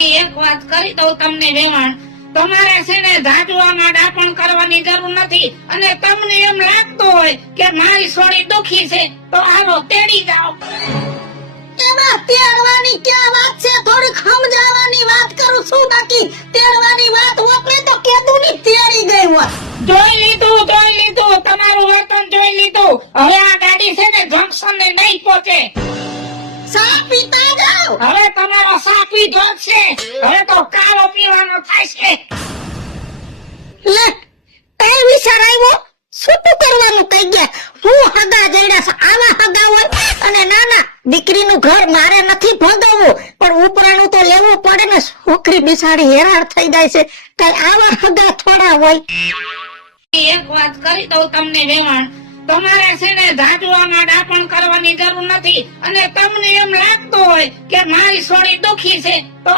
એક વાત કરી દઉં તમને વેવાણ, તમારે છે ને ઝાડવામાં ડાપણ કરવાની જરૂર નથી. અને તમને એમ લાગતું હોય કે મારી સોળી દુખી છે તો હાલો તેડી જાઓ. એમાં તેડવાની ક્યાં વાત છે? થોડીક સમજાવવાની વાત કરું છું. બાકી તેડવાની વાત હોત ને તો કેદુની તેડી ગઈ હોત. જોઈ લીધું તમારું વર્તન જોઈ લીધું. હવે આ ગાડી છે ને જંકશન ને નહીં પહોંચે. સા પીતા જાઓ. હવે તમારો સાપી જોત છે. હવે તો કાળો પીવાનો થાય છે. લે કઈ વિચાર આવ્યો? શું કરવાનું કહી ગયા? હું હગા જઈડા છે. આવા હગા હોય અને નાના દીકરીનું ઘર મારે નથી ભોગવવું, પણ ઉપરાણું તો લેવું પડે ને. છોકરી બિચારી હેરાન થઈ જાય છે. કઈ આવા હગા થોડા હોય? એક વાત કરી દઉં તમને વેવાણ, તમારે છે ને ઝાડવામાં ડાપણ કરવાની જરૂર નથી. અને તમને એમ લાગતું હોય કે મારી સોળી દુખી છે તો